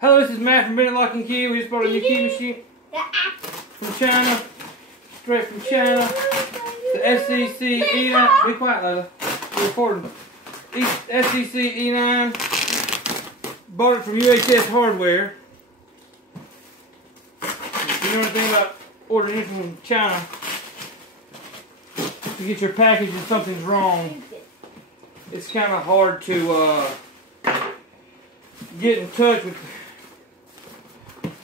Hello, this is Matt from Bennett Lock and Key. We just bought a new key machine from China, straight from China. The Sec-e9. Be quiet, Lola. We're recording. Sec-e9. Bought it from UHS Hardware. If you know anything about ordering this from China, you get your package and something's wrong, it's kind of hard to get in touch with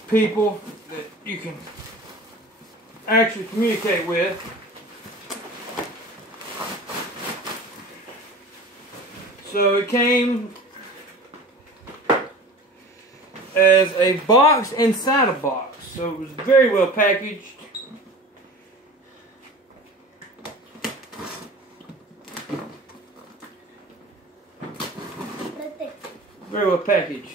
people that you can actually communicate with. So it came as a box inside a box, so it was very well packaged. Very well packaged.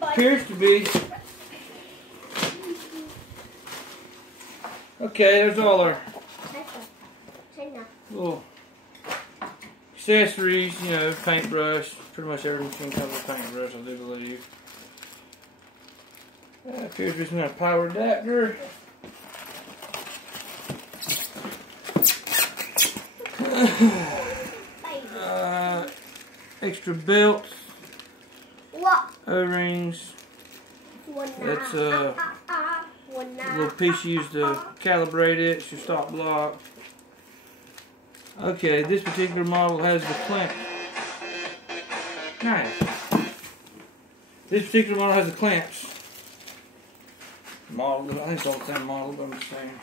Appears to be. Okay, there's all our little accessories, you know, paintbrush. Pretty much every machine comes with a paintbrush, I do believe. Appears to be some kind of power adapter. Extra belts. O-rings. That's a little piece used to calibrate it. It's your stop block. Okay, this particular model has the clamp. Nice. This particular model has the clamps. Model, I think it's all the same model, but I'm just saying.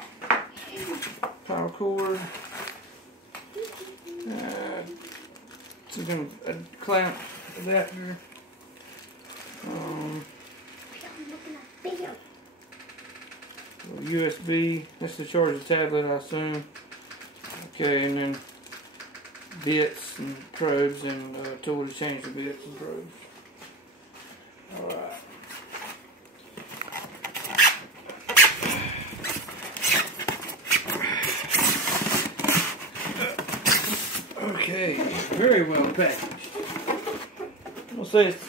Power cord. Some kind of clamp adapter. USB. That's to charge the tablet, I assume. Okay, and then bits and probes and tool to change the bits and probes. Alright. Okay, very well packaged. I'll say it's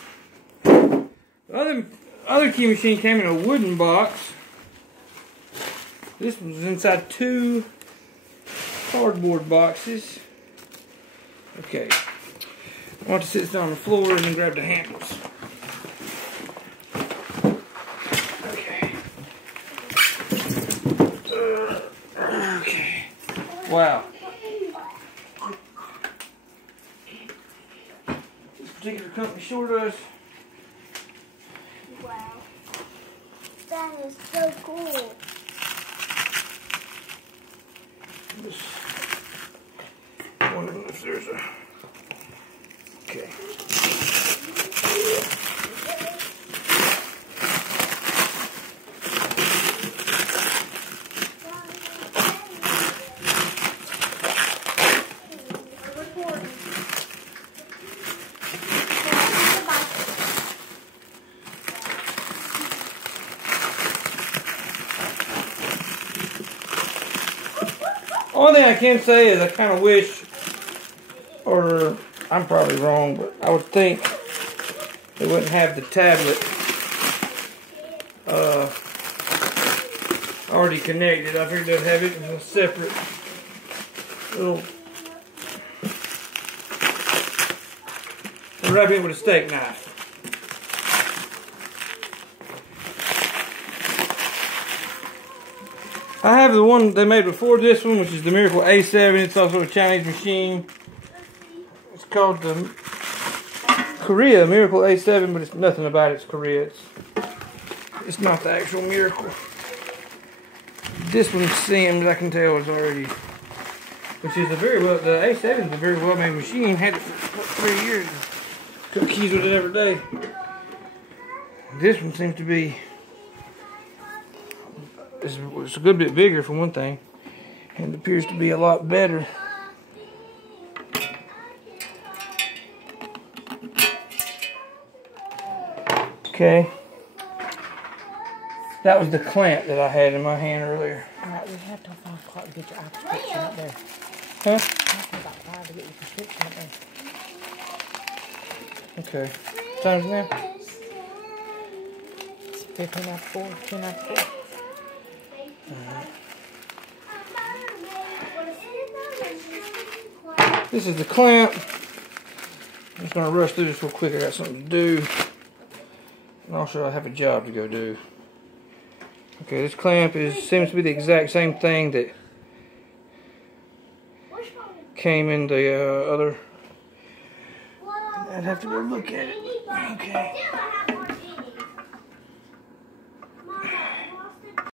the other key machine came in a wooden box. This was inside 2 cardboard boxes. Okay, I want to sit down on the floor and then grab the handles. Okay. Okay. Wow. This particular company sure does. Wow. That is so cool. Just wondering if there's a... Okay. Only thing I can say is I kind of wish, or I'm probably wrong, but I would think they wouldn't have the tablet already connected. I figured they'd have it in a separate little, wrap it with a steak knife. I have the one they made before this one, which is the Miracle A7. It's also a Chinese machine. It's called the Korea Miracle A7, but it's nothing about it's Korea. It's not the actual Miracle. This one seems, I can tell, is already, which is a very well, the A7 is a very well made machine. Had it for 3 years. Cook keys with it every day. This one seems to be, it's a good bit bigger for one thing, and it appears to be a lot better. Okay. That was the clamp that I had in my hand earlier. Alright, we have till 5 o'clock to get your eye prescription up there. Huh? We have till about 5 to get your prescription up there. Okay. What time is it now? It's 15 after 4, 10 after 4. This is the clamp. I'm just going to rush through this real quick. I got something to do. And also I have a job to go do. Okay, this clamp seems to be the exact same thing that came in the other. I'd have to go look at it. Okay.